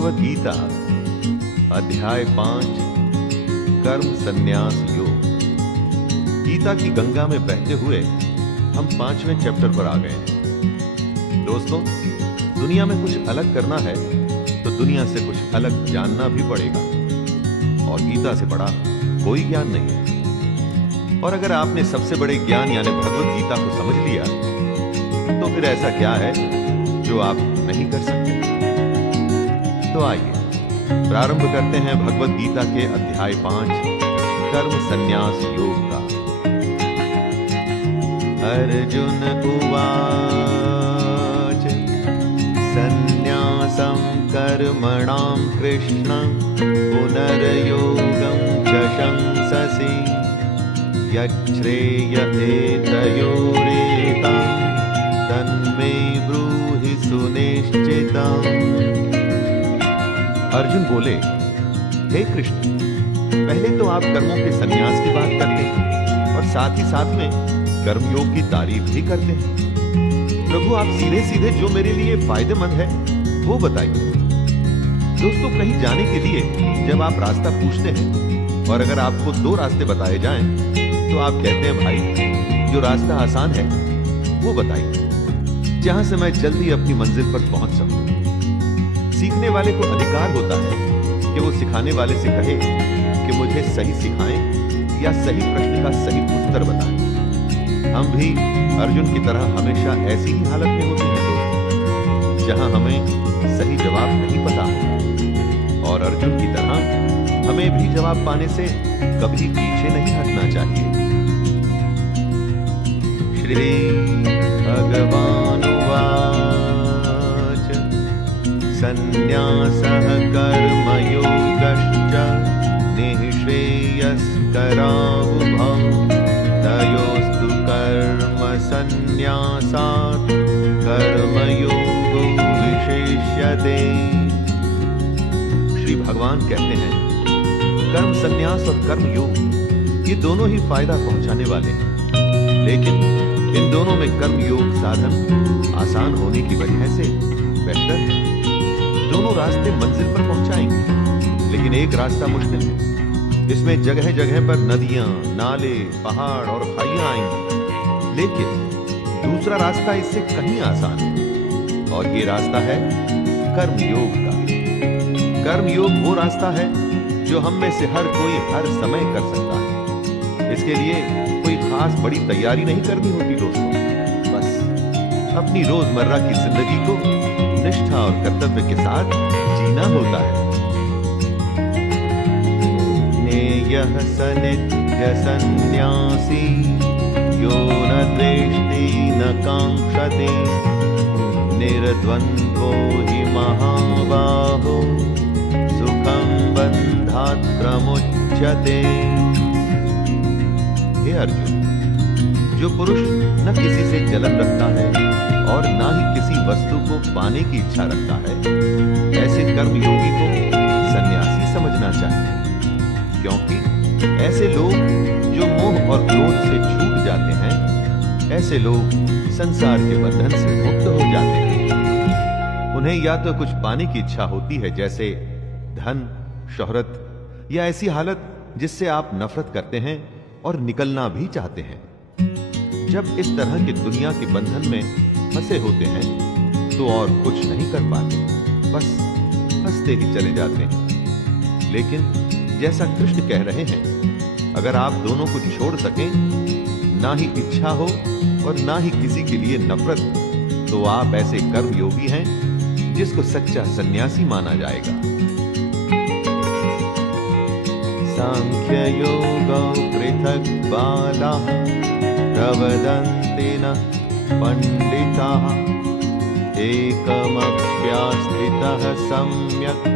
भगवद गीता अध्याय 5 कर्म संन्यास योग। गीता की गंगा में बहते हुए हम 5वें चैप्टर पर आ गए हैं। दोस्तों, दुनिया में कुछ अलग करना है तो दुनिया से कुछ अलग जानना भी पड़ेगा, और गीता से बड़ा कोई ज्ञान नहीं है। और अगर आपने सबसे बड़े ज्ञान यानी भगवद गीता को समझ लिया तो फिर ऐसा क्या है जो आप नहीं कर सकते। तो आइए प्रारंभ करते हैं भगवद गीता के अध्याय 5 कर्म संन्यास योग का। अर्जुन उवाच संन्यासं कर्मणां कृष्ण पुनर्योगं च शंससि यच्छ्रेय एतयोरेकं तन्मे ब्रूहि सुनिश्चितम्। अर्जुन बोले, हे कृष्ण, पहले तो आप कर्मों के संन्यास की बात करते हैं और साथ ही साथ में कर्मयोग की तारीफ भी करते हैं। प्रभु, आप सीधे सीधे जो मेरे लिए फायदेमंद है वो बताइए। दोस्तों, कहीं जाने के लिए जब आप रास्ता पूछते हैं और अगर आपको 2 रास्ते बताए जाएं तो आप कहते हैं, भाई जो रास्ता आसान है वो बताइए, जहां से मैं जल्दी अपनी मंजिल पर पहुंच सकूं। सीखने वाले को अधिकार होता है कि वो सिखाने वाले से कहे कि मुझे सही सिखाएं या सही प्रश्न का सही उत्तर बताएं। हम भी अर्जुन की तरह हमेशा ऐसी ही हालत में होते हैं दोस्तों, जहां हमें सही जवाब नहीं पता, और अर्जुन की तरह हमें भी जवाब पाने से कभी पीछे नहीं हटना चाहिए। श्री भगवान संन्यासः कर्मयोगश्च निःश्रेयस्करावुभौ तयोस्तु कर्म संन्यासात् कर्मयोगो विशेष्यते। श्री भगवान कहते हैं, कर्म संन्यास और कर्म योग ये दोनों ही फायदा पहुंचाने वाले हैं, लेकिन इन दोनों में कर्म योग साधन आसान होने की वजह से बेहतर है। दोनों रास्ते मंजिल पर पहुंचाएंगे, लेकिन एक रास्ता मुश्किल है। इसमें जगह जगह पर नदियां, नाले, पहाड़ और खाइयां आएंगी, लेकिन दूसरा रास्ता इससे कहीं आसान है, और ये रास्ता है कर्मयोग का। कर्मयोग वो रास्ता है जो हम में से हर कोई हर समय कर सकता है। इसके लिए कोई खास बड़ी तैयारी नहीं करनी होती दोस्तों, बस अपनी रोजमर्रा की जिंदगी को निष्ठा और कर्तव्य के साथ जीना होता है। नेयः स नित्य सन्न्यासी यो न द्वेष्टि न कांक्षति निर्द्वन्द्वो हि महाबाहो सुखं बन्धात् प्रमुच्यते। हे अर्जुन, जो पुरुष न किसी से जलन रखता है और ना ही किसी वस्तु को पाने की इच्छा रखता है, ऐसे कर्मयोगी को सन्यासी समझना चाहिए, क्योंकि ऐसे लोग जो मोह और क्रोध से छूट जाते हैं, ऐसे लोग संसार के बंधन से मुक्त हो जाते हैं। उन्हें या तो कुछ पाने की इच्छा होती है, जैसे धन, शोहरत, या ऐसी हालत जिससे आप नफरत करते हैं और निकलना भी चाहते हैं। जब इस तरह के दुनिया के बंधन में फंसे होते हैं तो और कुछ नहीं कर पाते, बस फंसते ही चले जाते हैं। लेकिन जैसा कृष्ण कह रहे हैं, अगर आप दोनों को छोड़ सकें, ना ही इच्छा हो और ना ही किसी के लिए नफरत, तो आप ऐसे कर्मयोगी हैं जिसको सच्चा सन्यासी माना जाएगा। सांख्य योगौ पृथक् बालाः प्रवदन्ति न पंडिताः एकमप्यास्थितः सम्यक्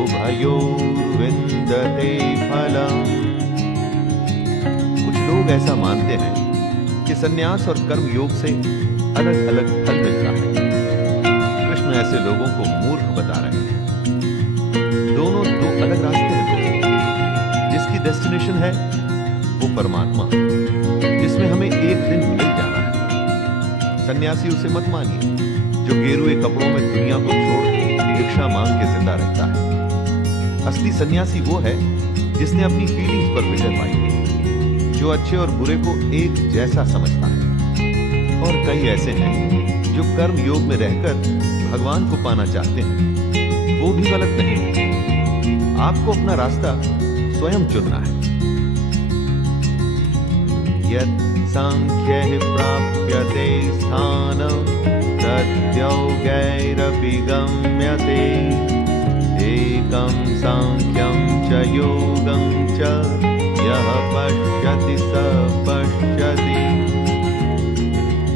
उभयोर्विन्दते फलम्। कुछ लोग ऐसा मानते हैं कि सन्यास और कर्म योग से अलग अलग फल मिलता है। कृष्ण ऐसे लोगों को मूर्ख बता रहे हैं। दोनों 2 अलग रास्ते हैं दोस्तों। जिसकी डेस्टिनेशन है वो परमात्मा, जिसमें हमें एक दिन मिल जाना है। सन्यासी उसे मत मानिए जो गेरुए कपड़ों में दुनिया को छोड़ भिक्षा भिक्षा मांग के जिंदा रहता है। असली सन्यासी वो है जिसने अपनी फीलिंग्स पर विजय पाई है, जो अच्छे और बुरे को एक जैसा समझता है। और कई ऐसे हैं जो कर्म योग में रहकर भगवान को पाना चाहते हैं। वो भी गलत नहीं है। आपको अपना रास्ता स्वयं चुनना है। यत् सांख्यैः प्राप्यते स्थानं तद्योगैरपि गम्यते। एकं सांख्यं च योगं च यः पश्यति स पश्यति।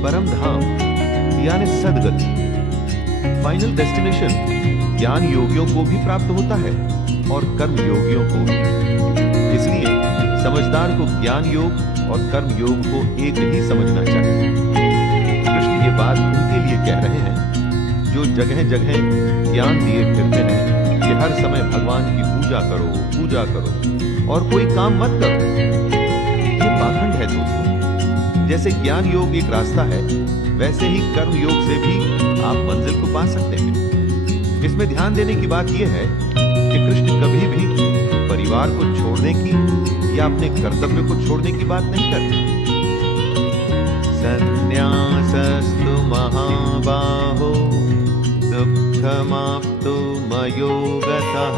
परम धाम यानी सद्गति, फाइनल डेस्टिनेशन ज्ञान योगियों को भी प्राप्त होता है और कर्म योगियों को भी। इसलिए समझदार को ज्ञान योग और कर्म योग को एक ही समझना चाहिए। कृष्ण ये बात उनके लिए कह रहे हैं जो जगह जगह ज्ञान दिए फिरते हैं कि हर समय भगवान की पूजा करो और कोई काम मत करो। ये पाखंड है दोस्तों। जैसे ज्ञान योग एक रास्ता है, वैसे ही कर्म योग से भी आप मंजिल को पा सकते हैं। इसमें ध्यान देने की बात यह है कि कृष्ण कभी भी परिवार को छोड़ने की या अपने कर्तव्य को छोड़ने की बात नहीं करते। संन्यासस्तु महाबाहो दुःखमाप्तु मयोगतः।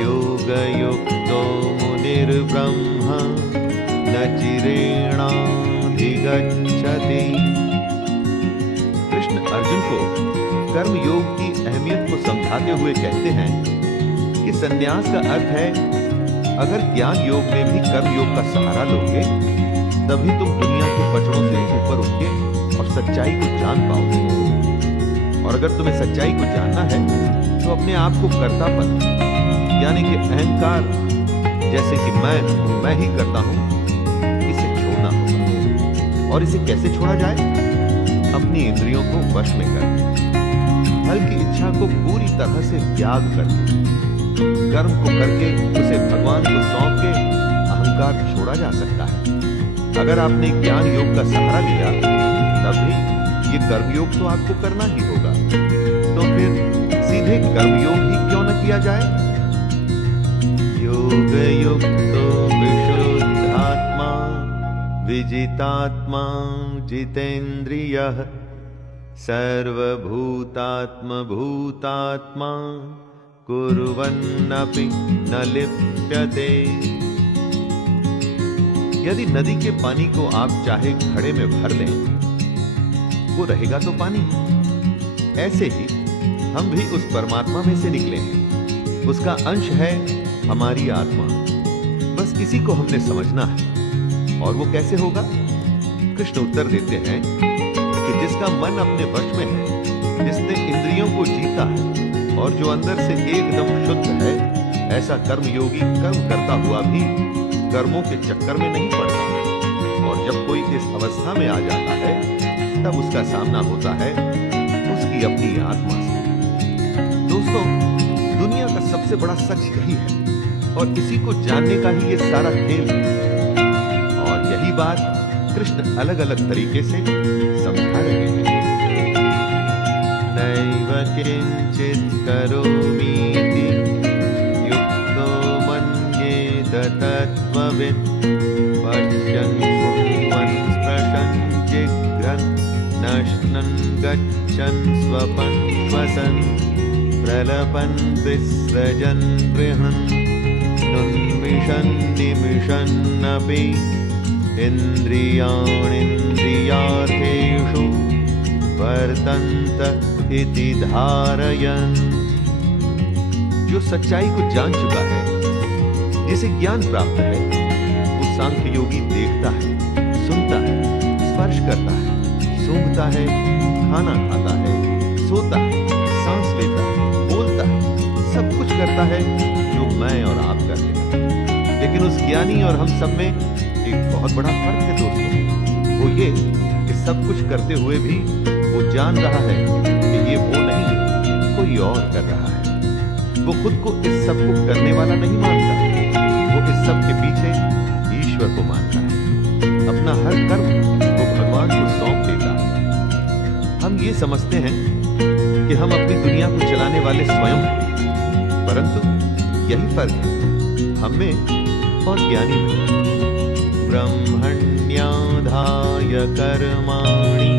योगयुक्तो मुनिर्ब्रह्म न चिरेणाधिगच्छति। कृष्ण अर्जुन को कर्म योग की अहमियत को समझाते हुए कहते हैं कि संन्यास का अर्थ है अगर ज्ञान योग में भी कर्म योग का सहारा लोगे तभी तुम दुनिया के पचड़ों से ऊपर उठ के और सच्चाई को जान पाओगे। और अगर तुम्हें सच्चाई को जानना है तो अपने आप को कर्तापन यानी कि अहंकार, जैसे कि मैं ही करता हूं, इसे छोड़ना होगा। और इसे कैसे छोड़ा जाए? अपनी इंद्रियों को वश में करके, फल की इच्छा को पूरी तरह से त्याग करके, कर्म को करके उसे भगवान को सौंप के अहंकार छोड़ा जा सकता है। अगर आपने ज्ञान योग का सहारा लिया तब भी ये कर्म योग तो आपको करना ही होगा। तो फिर सीधे कर्म योग ही क्यों न किया जाए? योग युक्तो विशुद्धात्मा विजितात्मा जितेन्द्रियः सर्वभूतात्म भूतात्मा कुर्वन्नपि न लिप्यते। यदि नदी के पानी को आप चाहे घड़े में भर लें, वो रहेगा तो पानी। ऐसे ही हम भी उस परमात्मा में से निकले हैं। उसका अंश है हमारी आत्मा। बस इसी को हमने समझना है। और वो कैसे होगा? कृष्ण उत्तर देते हैं कि जिसका मन अपने वश में है, जिसने इंद्रियों को जीता है और जो अंदर से एकदम शुद्ध है, ऐसा कर्मयोगी कर्म करता हुआ भी कर्मों के चक्कर में नहीं पड़ता। और जब कोई इस अवस्था में आ जाता है तब उसका सामना होता है उसकी अपनी आत्मा से। दोस्तों, दुनिया का सबसे बड़ा सच यही है और इसी को जानने का ही ये सारा खेल है। और यही बात कृष्ण अलग अलग तरीके से समझा रहे हैं। नैव किंचित् करोमीति युक्तो मन्येत तत्त्ववित्। पश्यन् शृण्वन् स्पृशन् जिघ्रन् नश्नन् गच्छन् स्वपन् श्वसन् प्रलपन् विसृजन् गृह्णन् नुन्मिषन् निमिषन्नपि इन्द्रियाणीन्द्रियार्थेषु वर्तन्त इति धारयन्। जो सच्चाई को जान चुका है, जिसे ज्ञान प्राप्त है, वो सांख्य योगी देखता है, सुनता है, स्पर्श करता है, सूंघता है, खाना खाता है, सोता है, सांस लेता है, बोलता है, सब कुछ करता है जो मैं और आप करते हैं। लेकिन उस ज्ञानी और हम सब में एक बहुत बड़ा फर्क है दोस्तों। वो ये कि सब कुछ करते हुए भी वो जान रहा है कि ये वो नहीं, कोई और कर रहा है। वो खुद को इस सब को करने वाला नहीं मानता, वो इस सब के पीछे ईश्वर को मानता है। अपना हर कर्म वो भगवान को सौंप देता है। हम ये समझते हैं कि हम अपनी दुनिया को चलाने वाले स्वयं हैं, परंतु यही फर्क है हम में और ज्ञानी में। ब्रह्मण्याधाय कर्माणि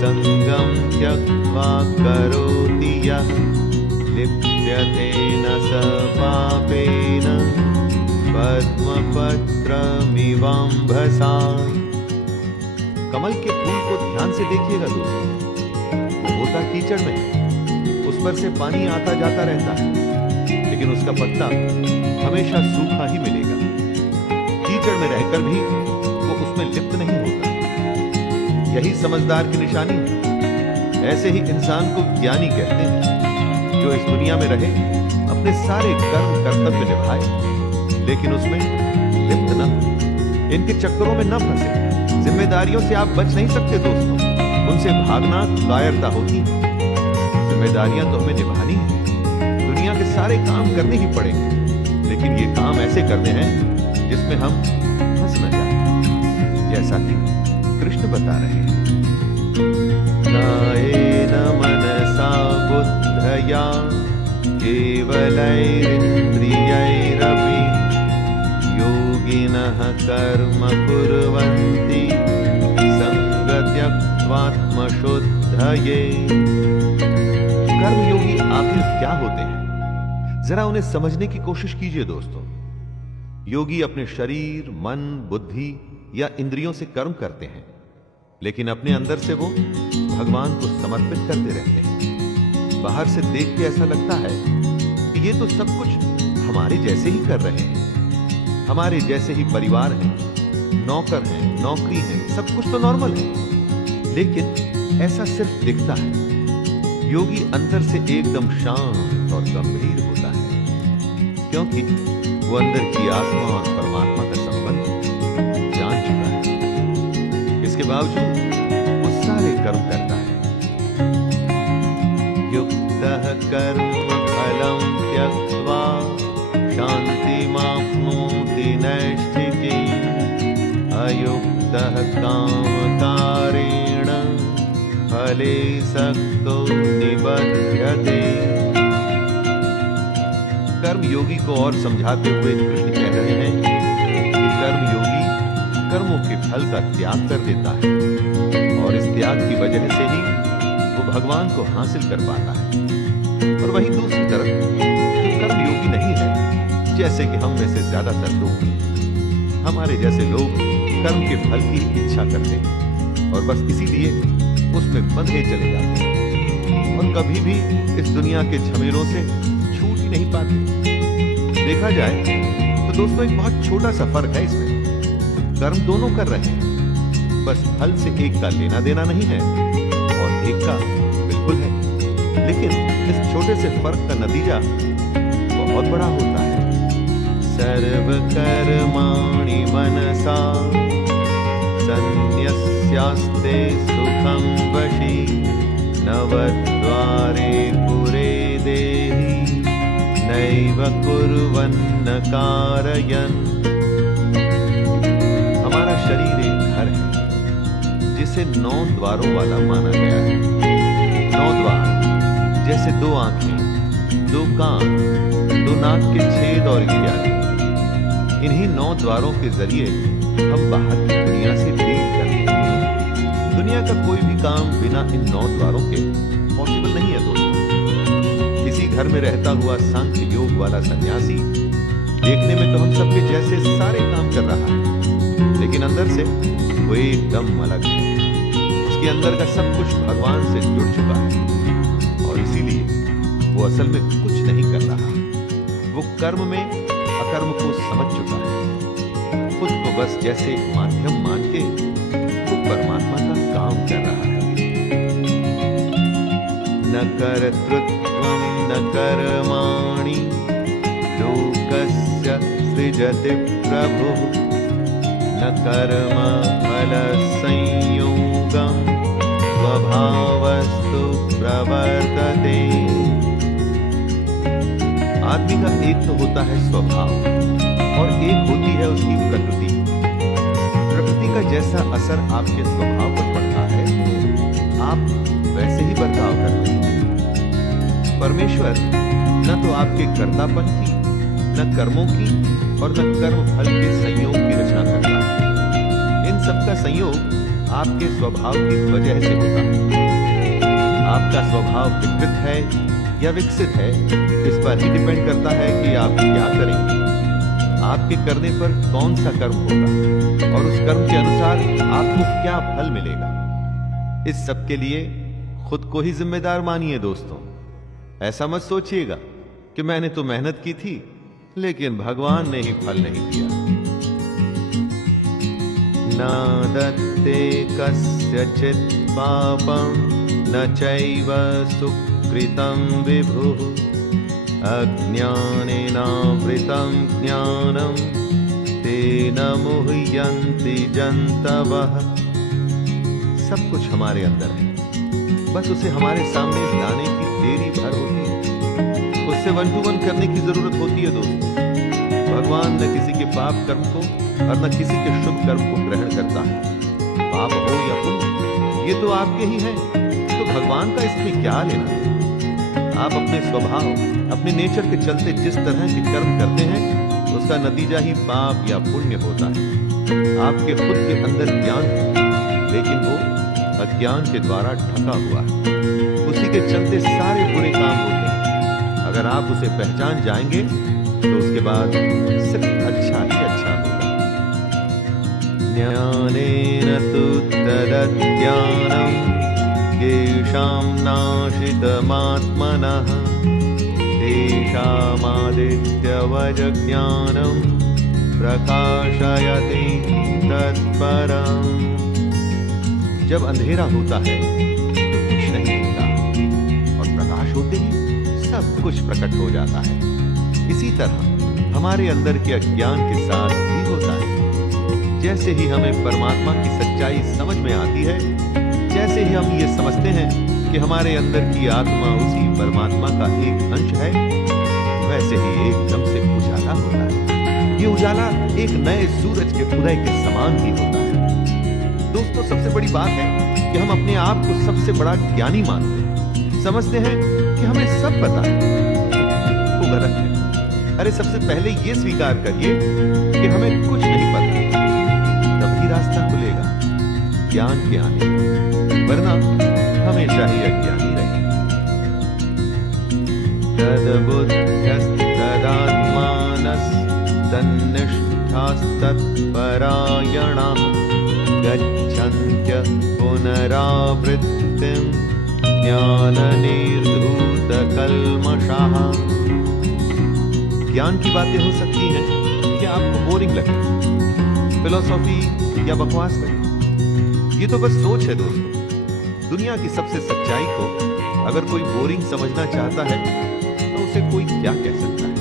संगं त्यक्त्वा करोति यः लिप्यते न स पापेन पद्मपत्रमिवाम्भसा। कमल के फूल को ध्यान से देखिएगा दोस्तों, वो होता कीचड़ में, उस पर से पानी आता जाता रहता है, लेकिन उसका पत्ता हमेशा सूखा ही मिलेगा। कीचड़ में रहकर भी वो उसमें लिप्त नहीं होता। यही समझदार की निशानी है। ऐसे ही इंसान को ज्ञानी कहते हैं, जो इस दुनिया में रहे, अपने सारे कर्म कर्तव्य निभाए, लेकिन उसमें लिप्त न हो, इनके चक्करों में न फंसे। जिम्मेदारियों से आप बच नहीं सकते दोस्तों, उनसे भागना कायरता होती है। जिम्मेदारियां तो हमें निभानी है, दुनिया के सारे काम करने ही पड़ेंगे, लेकिन ये काम ऐसे करने हैं जिसमें हम फंस न जाए, जैसा कि कृष्ण बता रहे हैं। कायेन मनसा बुद्धया केवलैरिन्द्रियैरपि योगिनः कर्म कुर्वन्ति संगत्यक्त्वात्मशुद्धये। कर्मयोगी आखिर क्या होते हैं, जरा उन्हें समझने की कोशिश कीजिए दोस्तों। योगी अपने शरीर, मन, बुद्धि या इंद्रियों से कर्म करते हैं, लेकिन अपने अंदर से वो भगवान को समर्पित करते रहते हैं। बाहर से देख के ऐसा लगता है कि ये तो सब कुछ हमारे जैसे ही कर रहे हैं, हमारे जैसे ही परिवार हैं, नौकर हैं, नौकरी है, सब कुछ तो नॉर्मल है, लेकिन ऐसा सिर्फ दिखता है। योगी अंदर से एकदम शांत और गंभीर होता है, क्योंकि वो अंदर की आत्मा और परमात्मा का संबंध जान चुका है। इसके बावजूद वो सारे कर्म करता है। युक्तः कर्म फलं त्यक्त्वा शान्तिमाप्नोति नैष्ठिकीम् अयुक्तः कामकारेण फले सक्तो निबध्यते। कर्म योगी को और समझाते हुए कृष्ण कह रहे हैं कि कर्म योगी कर्मों के फल का त्याग कर देता है, और इस त्याग की वजह से ही वो भगवान को हासिल कर पाता है। और वहीं दूसरी तरफ जो कर्म योगी नहीं है, जैसे कि हम में से ज्यादातर लोग, हमारे जैसे लोग कर्म के फल की इच्छा करते हैं और बस इसीलिए उसमें बंधे चले जाते हैं, और कभी भी इस दुनिया के झमेलों से छूट ही नहीं पाते। देखा जाए तो दोस्तों एक बहुत छोटा सा फर्क है इसमें। कर्म दोनों कर रहे हैं, बस फल से एक का लेना देना नहीं है और एक का बिल्कुल है, लेकिन इस छोटे से फर्क का नतीजा बहुत बड़ा होता है। सर्व कर्माणि मनसा सन्न्यस्यास्ते सुखं वशी नवद्वारे पुरे देहि नैव कुर्वन्न कारयन्। हमारा शरीर एक घर है जिसे 9 द्वारों वाला माना गया है। 9 द्वार जैसे 2 आंखें, 2 कान, 2 नाक के छेद और इत्यादि। इन्हीं 9 द्वारों के जरिए हम बाहर की दुनिया से डील करते हैं। दुनिया का कोई भी काम बिना इन 9 द्वारों के पॉसिबल नहीं है दोस्तों। इसी घर में रहता हुआ सांख्य योग वाला सन्यासी देखने में तो हम सबके जैसे सारे काम कर रहा है, लेकिन अंदर से वो एकदम अलग है। उसके अंदर का सब कुछ भगवान से जुड़ चुका है, और इसीलिए वो असल में कुछ नहीं कर रहा। वो कर्म में अकर्म को समझ चुका है। खुद को बस जैसे माध्यम मान के वो परमात्मा का काम कर रहा है। न कर्तृत्वं न कर्माणि लोकस्य सृजति प्रभुः न कर्म फल संयोगं स्वभावस्तु प्रवर्तते। आदमी का एक तो होता है स्वभाव और एक होती है उसकी प्रकृति। प्रकृति का जैसा असर आपके स्वभाव पर पड़ता है, आप वैसे ही बर्ताव करते हैं। परमेश्वर न तो आपके कर्तापन की, न कर्मों की और न कर्म फल के संयोग की रचना करता है। इन सब का संयोग आपके स्वभाव की वजह से होता है। आपका स्वभाव विकृत है या विकसित है, इस पर ही डिपेंड करता है कि आप क्या करेंगे। आपके करने पर कौन सा कर्म होगा और उस कर्म के अनुसार आपको क्या फल मिलेगा। इस सब के लिए खुद को ही जिम्मेदार मानिए दोस्तों। ऐसा मत सोचिएगा कि मैंने तो मेहनत की थी लेकिन भगवान ने ही फल नहीं दिया। न दत्ते कस्यचित् पापं न चैव सुकृतं विभुः अज्ञानेनावृतं ज्ञानं तेन मुह्यन्ति जन्तवः। सब कुछ हमारे अंदर है, बस उसे हमारे सामने लाने की देरी भर होती है। उससे 1 to 1 करने की जरूरत होती है दोस्तों। भगवान न किसी के पाप कर्म को और न किसी के शुभ कर्म को ग्रहण करता है। पाप हो या पुण्य, ये तो आपके ही हैं, तो भगवान का इसमें क्या लेना। आप अपने स्वभाव, अपने नेचर के चलते जिस तरह के कर्म करते हैं, उसका नतीजा ही पाप या पुण्य होता है। आपके खुद के अंदर ज्ञान है, लेकिन वो अज्ञान के द्वारा ढका हुआ है। उसी के चलते सारे बुरे काम होते हैं। अगर आप उसे पहचान जाएंगे तो उसके बाद सिर्फ अच्छा ही अच्छा होगा। ज्ञानेन तु तदज्ञानं येषां नाशितमात्मनः तेषामादित्यवज्ञानं प्रकाशयति तत्परम्। जब अंधेरा होता है तो कुछ नहीं दिखता और प्रकाश होते ही सब कुछ प्रकट हो जाता है। इसी तरह हमारे अंदर के अज्ञान के साथ भी होता है। जैसे ही हमें परमात्मा की सच्चाई समझ में आती है, जैसे ही हम ये समझते हैं कि हमारे अंदर की आत्मा उसी परमात्मा का एक अंश है, वैसे ही एकदम से उजाला होता है। ये उजाला एक नए सूरज के उदय के समान ही होता है। दोस्तों, सबसे बड़ी बात है कि हम अपने आप को सबसे बड़ा ज्ञानी मानते हैं, समझते हैं कि हमें सब पता है। वो गलत है। अरे सबसे पहले ये स्वीकार करिए कि हमें कुछ नहीं पता, तभी रास्ता खुलेगा ज्ञान के आने का, वरना हमेशा ही अज्ञानी रहेंगे। तन्निष्ठास्तत्परायणाः गच्छन्त्य पुनरावृत्तिं ज्ञाननिर्धूतकल्मषाः। ज्ञान की बातें हो सकती हैं कि आपको बोरिंग लगे, फिलॉसफी या बकवास लगे। ये तो बस सोच है दोस्तों। दुनिया की सबसे सच्चाई को अगर कोई बोरिंग समझना चाहता है तो उसे कोई क्या कह सकता है।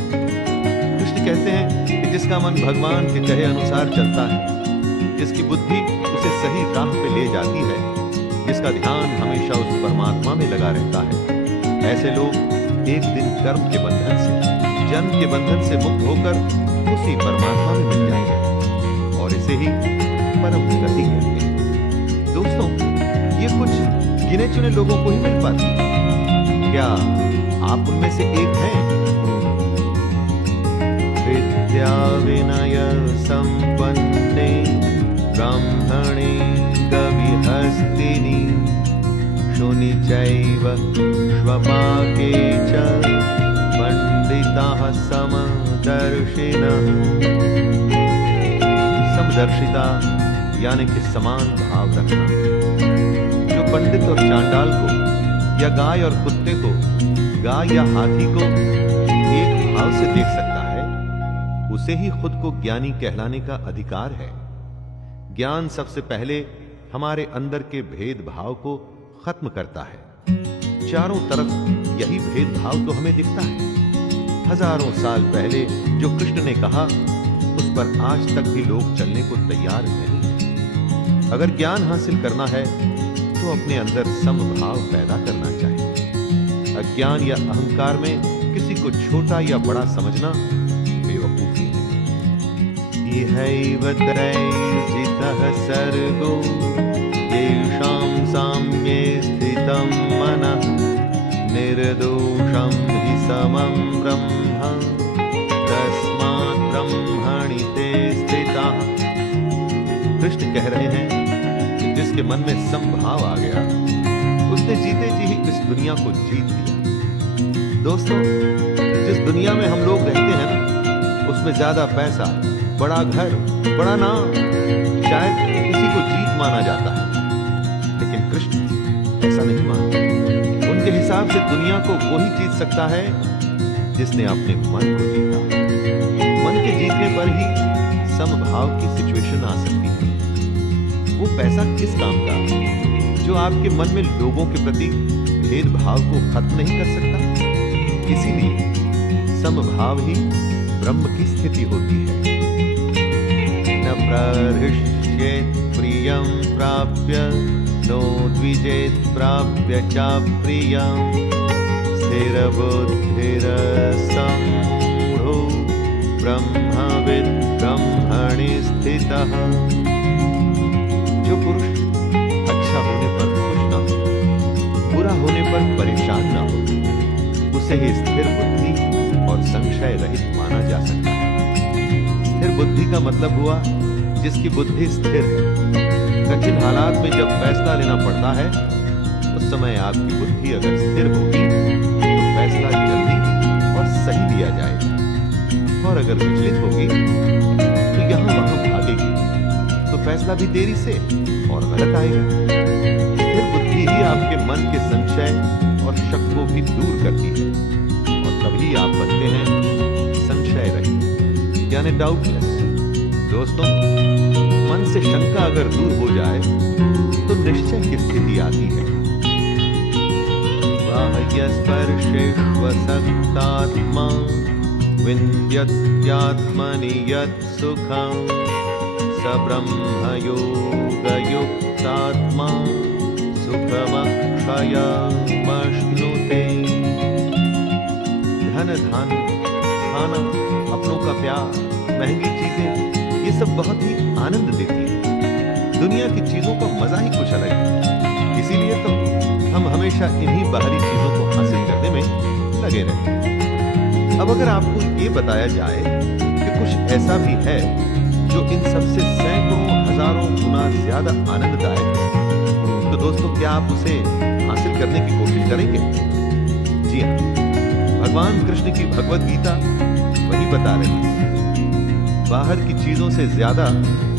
कृष्ण कहते हैं कि जिसका मन भगवान के कहे अनुसार चलता है, जिसकी बुद्धि उसे सही राह पे ले जाती है, जिसका ध्यान हमेशा उस परमात्मा में लगा रहता है, ऐसे लोग एक दिन कर्म के बंधन से, जन्म के बंधन से मुक्त होकर उसी परमात्मा में मिल जाएंगे और इसे ही परम गति कहते हैं। दोस्तों, ये कुछ गिने चुने लोगों को ही मिल पाती है। क्या आप उनमें से एक हैं? विद्या विनय संपन्ने ब्राह्मणे कविहस्तिनि शुनि चैव श्वपाके च पंडिताः समदर्शिनः। समदर्शिता यानी कि समान भाव रखना। जो पंडित और चांडाल को या गाय और कुत्ते को, गाय या हाथी को एक भाव से देख सकता है, उसे ही खुद को ज्ञानी कहलाने का अधिकार है। ज्ञान सबसे पहले हमारे अंदर के भेदभाव को खत्म करता है। चारों तरफ यही भेदभाव तो हमें दिखता है। हजारों साल पहले जो कृष्ण ने कहा, उस पर आज तक भी लोग चलने को तैयार नहीं हैं। अगर ज्ञान हासिल करना है तो अपने अंदर समभाव पैदा करना चाहिए। अज्ञान या अहंकार में किसी को छोटा या बड़ा समझना बेवकूफी है। इहैव त्रैर्जितः सर्गो येषां साम्ये स्थितं मनः निर्दोषं हि समं ब्रह्म तस्मात् ब्रह्मणि ते स्थिताः। कृष्ण कह रहे हैं कि जिसके मन में समभाव आ गया उसने जीते जी ही इस दुनिया को जीत लिया। दोस्तों, जिस दुनिया में हम लोग रहते हैं ना, उसमें ज्यादा पैसा, बड़ा घर, बड़ा नाम शायद किसी को जीत माना जाता है, लेकिन कृष्ण ऐसा नहीं मानते। उनके हिसाब से दुनिया को वही जीत सकता है जिसने अपने मन को जीता। मन के जीतने पर ही समभाव की सिचुएशन आ सकती है। वो पैसा किस काम का जो आपके मन में लोगों के प्रति भेदभाव को खत्म नहीं कर सकता। इसीलिए समभाव ही ब्रह्म की स्थिति होती है। न प्रहृष्येत् प्रियं प्राप्य नो द्विजेत् प्राप्य च प्रियं स्थिरबुद्धिरसम्मूढो ब्रह्मविद् ब्रह्मणि स्थितः। जो पुरुष अच्छा होने पर खुश न हो, बुरा होने पर परेशान न हो, उसे ही स्थिर बुद्धि और संशय रहित माना जा सकता है। स्थिर बुद्धि का मतलब हुआ जिसकी बुद्धि स्थिर है। कठिन हालात में जब फैसला लेना पड़ता है, उस समय आपकी बुद्धि अगर स्थिर होगी तो फैसला जल्दी और सही लिया जाएगा, और अगर विचलित होगी तो यहां वहां भागेगी तो फैसला भी देरी से और गलत आएगा। स्थिर बुद्धि ही आपके मन के संशय और शक को भी दूर करती है, और तभी आप बनते हैं संशय रहित, यानी डाउटलेस। दोस्तों, मन से शंका अगर दूर हो जाए तो निश्चय की स्थिति आती है। बाह्यस्पर्शेष्वसक्तात्मा विन्द्यत्यात्मनि यत् सुखं स ब्रह्मयोगयुक्तात्मा सुखमक्षयमश्नुते। धन धान, खाना, अपनों का प्यार, महंगी चीजें, ये सब बहुत ही आनंद देती है। दुनिया की चीजों का मजा ही कुछ अलग है। इसीलिए तो हम हमेशा इन्हीं बाहरी चीजों को हासिल करने में लगे रहते हैं। अब अगर आपको ये बताया जाए कि कुछ ऐसा भी है जो इन सबसे सैकड़ों हजारों गुना ज्यादा आनंददायक है, तो दोस्तों क्या आप उसे हासिल करने की कोशिश करेंगे? जी हाँ, भगवान कृष्ण की भगवत गीता वही बता रही है। बाहर की चीजों से ज्यादा,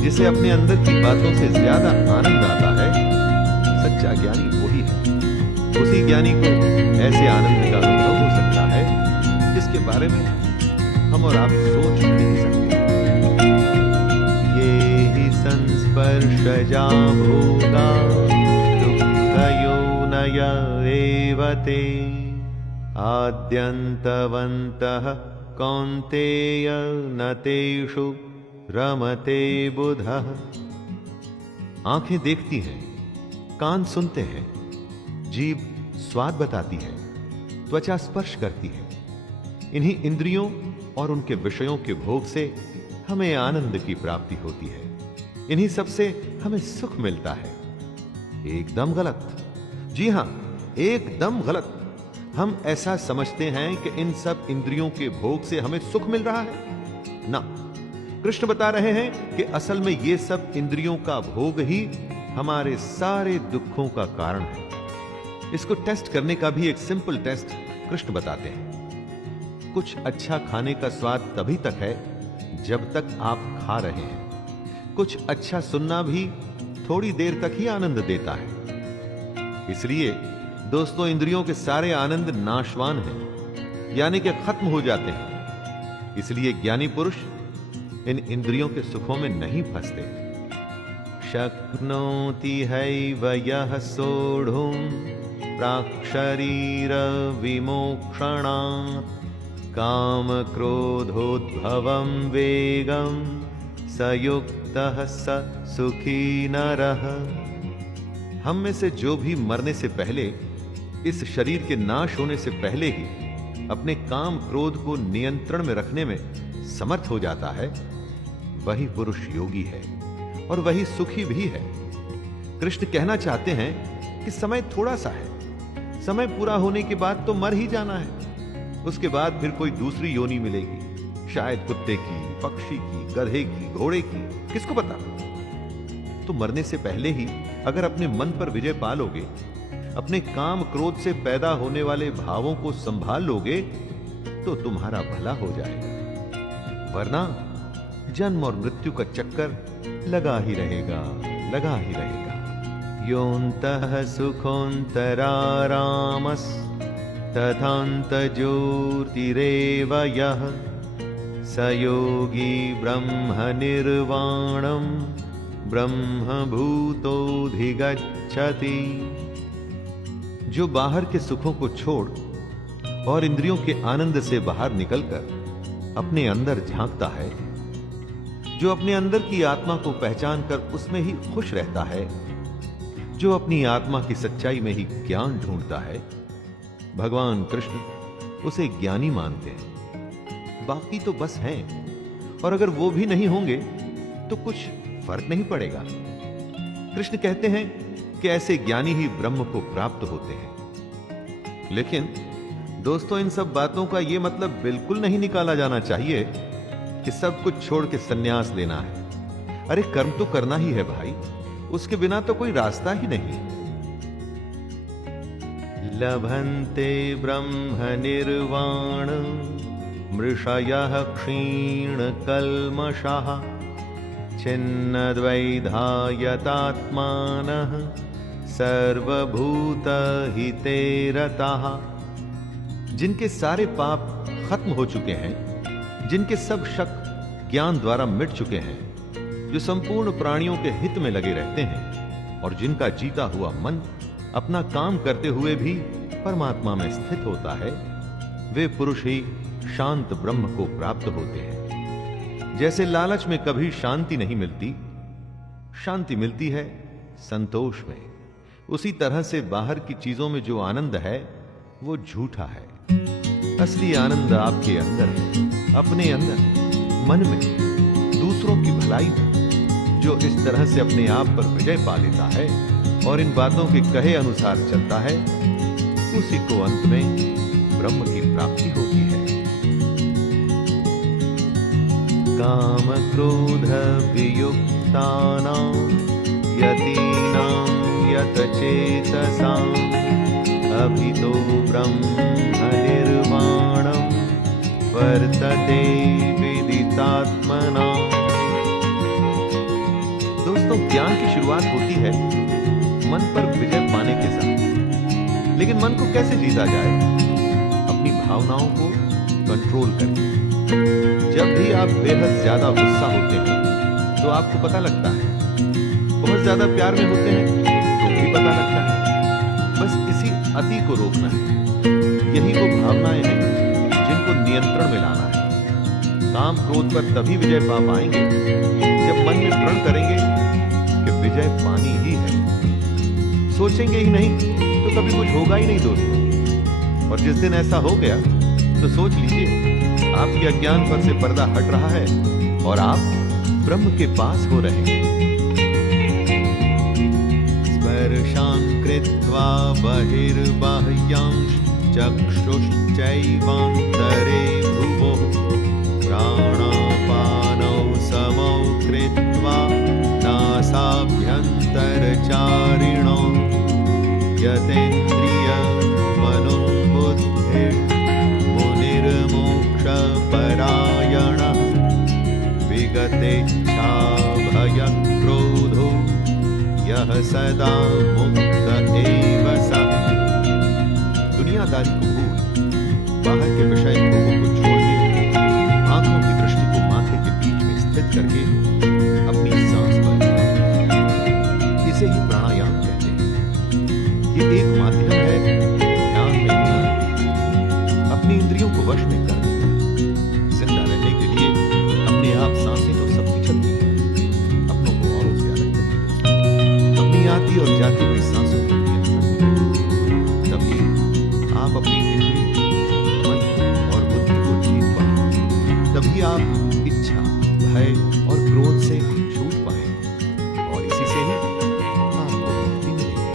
जिसे अपने अंदर की बातों से ज्यादा आनंद आता है, सच्चा ज्ञानी वही है। उसी ज्ञानी को ऐसे आनंद का अनुभव हो सकता है जिसके बारे में हम और आप सोच नहीं सकते। ये ही संस्पर्शजा भोगा दुःखयोनय एव ते आद्यन्तवन्तः कौन्तेय न तेषु रमते बुधः। आंखें देखती हैं, कान सुनते हैं, जीभ स्वाद बताती है, त्वचा स्पर्श करती है। इन्हीं इंद्रियों और उनके विषयों के भोग से हमें आनंद की प्राप्ति होती है। इन्हीं सब से हमें सुख मिलता है। एकदम गलत। जी हां, एकदम गलत। हम ऐसा समझते हैं कि इन सब इंद्रियों के भोग से हमें सुख मिल रहा है ना। कृष्ण बता रहे हैं कि असल में ये सब इंद्रियों का भोग ही हमारे सारे दुखों का कारण है। इसको टेस्ट करने का भी एक सिंपल टेस्ट कृष्ण बताते हैं। कुछ अच्छा खाने का स्वाद तभी तक है जब तक आप खा रहे हैं। कुछ अच्छा सुनना भी थोड़ी देर तक ही आनंद देता है। इसलिए दोस्तों, इंद्रियों के सारे आनंद नाशवान हैं, यानी कि खत्म हो जाते हैं। इसलिए ज्ञानी पुरुष इन इंद्रियों के सुखों में नहीं फंसते। शक्नोति हैव यः सोढुं प्राक्शरीर विमोक्षणात् काम क्रोधोद्भवं वेगं स युक्तः स सुखी नरः। हम में से जो भी मरने से पहले, इस शरीर के नाश होने से पहले ही अपने काम क्रोध को नियंत्रण में रखने में समर्थ हो जाता है, वही पुरुष योगी है और वही सुखी भी है। कृष्ण कहना चाहते हैं कि समय थोड़ा सा है, समय पूरा होने के बाद तो मर ही जाना है। उसके बाद फिर कोई दूसरी योनि मिलेगी, शायद कुत्ते की, पक्षी की, गधे की, घोड़े की, किसको पता। तो मरने से पहले ही अगर अपने मन पर विजय पा लोगे, अपने काम क्रोध से पैदा होने वाले भावों को संभाल लोगे, तो तुम्हारा भला हो जाएगा। वरना जन्म और मृत्यु का चक्कर लगा ही रहेगा, लगा ही रहेगा। योऽन्तः सुखोऽन्तरारामस् तथान्तर्ज्योतिरेव यः स योगी ब्रह्म निर्वाणं ब्रह्मभूतोऽधिगच्छति। जो बाहर के सुखों को छोड़ और इंद्रियों के आनंद से बाहर निकलकर अपने अंदर झांकता है, जो अपने अंदर की आत्मा को पहचान कर उसमें ही खुश रहता है, जो अपनी आत्मा की सच्चाई में ही ज्ञान ढूंढता है, भगवान कृष्ण उसे ज्ञानी मानते हैं। बाकी तो बस हैं, और अगर वो भी नहीं होंगे तो कुछ फर्क नहीं पड़ेगा। कृष्ण कहते हैं कि ऐसे ज्ञानी ही ब्रह्म को प्राप्त होते हैं। लेकिन दोस्तों, इन सब बातों का यह मतलब बिल्कुल नहीं निकाला जाना चाहिए कि सब कुछ छोड़ के संन्यास लेना है। अरे कर्म तो करना ही है भाई, उसके बिना तो कोई रास्ता ही नहीं। लभन्ते ब्रह्म निर्वाण मृषयः क्षीण कल्मषः छिन्नद्वैधायतात्मानः सर्वभूतहिते रताः। जिनके सारे पाप खत्म हो चुके हैं, जिनके सब शक ज्ञान द्वारा मिट चुके हैं, जो संपूर्ण प्राणियों के हित में लगे रहते हैं, और जिनका जीता हुआ मन अपना काम करते हुए भी परमात्मा में स्थित होता है, वे पुरुष ही शांत ब्रह्म को प्राप्त होते हैं। जैसे लालच में कभी शांति नहीं मिलती, शांति मिलती है संतोष में, उसी तरह से बाहर की चीजों में जो आनंद है वो झूठा है। असली आनंद आपके अंदर है, अपने अंदर, मन में, दूसरों की भलाई में। जो इस तरह से अपने आप पर विजय पा लेता है और इन बातों के कहे अनुसार चलता है, उसी को अंत में ब्रह्म की प्राप्ति होती है। काम क्रोध वियुक्तानां यतीनां यतचेतसां अभितो ब्रह्म निर्वाणं वर्तते विदितात्मनां। दोस्तों, ज्ञान की शुरुआत होती है मन पर विजय पाने के साथ। लेकिन मन को कैसे जीता जाए? अपनी भावनाओं को कंट्रोल करके। जब भी आप बेहद ज्यादा गुस्सा होते हैं तो आपको पता लगता है, बहुत ज्यादा प्यार में होते हैं तो भी पता लगता है। बस इसी अति को रोकना है। यही वो भावनाएं हैं जिनको नियंत्रण में लाना है। काम क्रोध पर तभी विजय पा पाएंगे जब मन में प्रण करेंगे कि विजय पानी ही है। सोचेंगे ही नहीं तो कभी कुछ होगा ही नहीं दोस्तों। और जिस दिन ऐसा हो गया तो सोच लीजिए, आपके अज्ञान पर से पर्दा हट रहा है और आप ब्रह्म के पास हो रहे हैं। स्पर्शान् कृत्वा बहिर्बाह्यांश चक्षुश्चैवान्तरे भ्रुवोः प्राणापानौ समौ कृत्वा नासाभ्यन्तरचारिणौ यतेन्द्रिय मनोबुद्धिर्मुनिर्मोक्षपरायणः विगतेच्छा भयक्रोधो यह सदा मुक्त एव सः। दुनियादारी को भूल, बाहर के विषय भोगों को छोड़ के आंखों की दृष्टि को माथे के बीच में स्थित करके अपनी सांस पर इसे ही प्राणायाम कहते हैं। ये एक माध्यम है ध्यान में ध्यान, अपनी इंद्रियों को वश में करने का। जिंदा रहने के लिए अपने आप सांसें तो सबकी चलती है, अपनों को औरों से अलग करिए। अपनी आती और जाती हुई सांसों को नियंत्रण करिए। तभी आप अपनी इंद्रियों, मन और बुद्धि को जीत पाएंगे। तभी आप इच्छा, भय और क्रोध से छूट पाएंगे और इसी से ही आपको मुक्ति मिलेगी।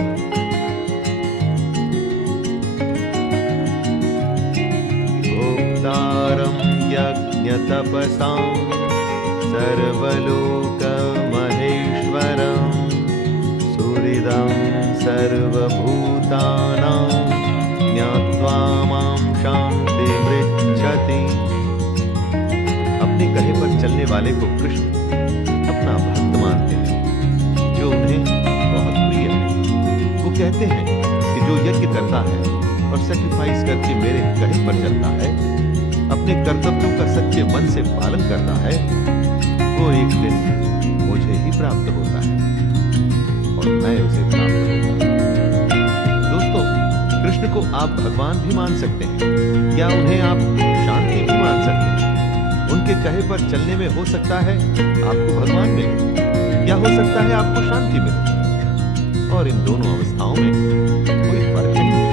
यज्ञतपसां सर्वलोकमहेश्वरं सुहृदं सर्वभूतानां ज्ञात्वा मां शान्तिमृच्छति। अपने कहे पर चलने वाले को कृष्ण अपना भक्त मानते हैं, जो उन्हें बहुत प्रिय है। वो कहते हैं कि जो यज्ञ करता है और सैक्रिफाइस करके मेरे कहे पर चलता है, अपने कर्तव्यों का सच्चे मन से पालन करता है, वो एक दिन मुझे ही प्राप्त होता है और मैं उसे प्राप्त होता हूं। दोस्तों, कृष्ण को आप भगवान भी मान सकते हैं या उन्हें आप शांति भी मान सकते हैं। उनके कहे पर चलने में हो सकता है आपको भगवान मिले या हो सकता है आपको शांति मिले, और इन दोनों अवस्थाओं में कोई फर्क नहीं है।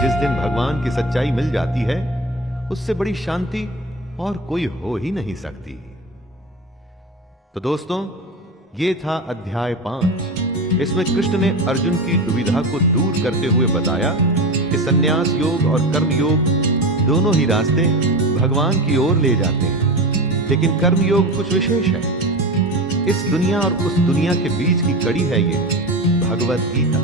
जिस दिन भगवान की सच्चाई मिल जाती है, उससे बड़ी शांति और कोई हो ही नहीं सकती। तो दोस्तों, ये था अध्याय 5। इसमें कृष्ण ने अर्जुन की दुविधा को दूर करते हुए बताया कि संन्यास योग और कर्म योग दोनों ही रास्ते भगवान की ओर ले जाते हैं, लेकिन कर्म योग कुछ विशेष है। इस दुनिया और उस दुनिया के बीच की कड़ी है ये भगवत गीता।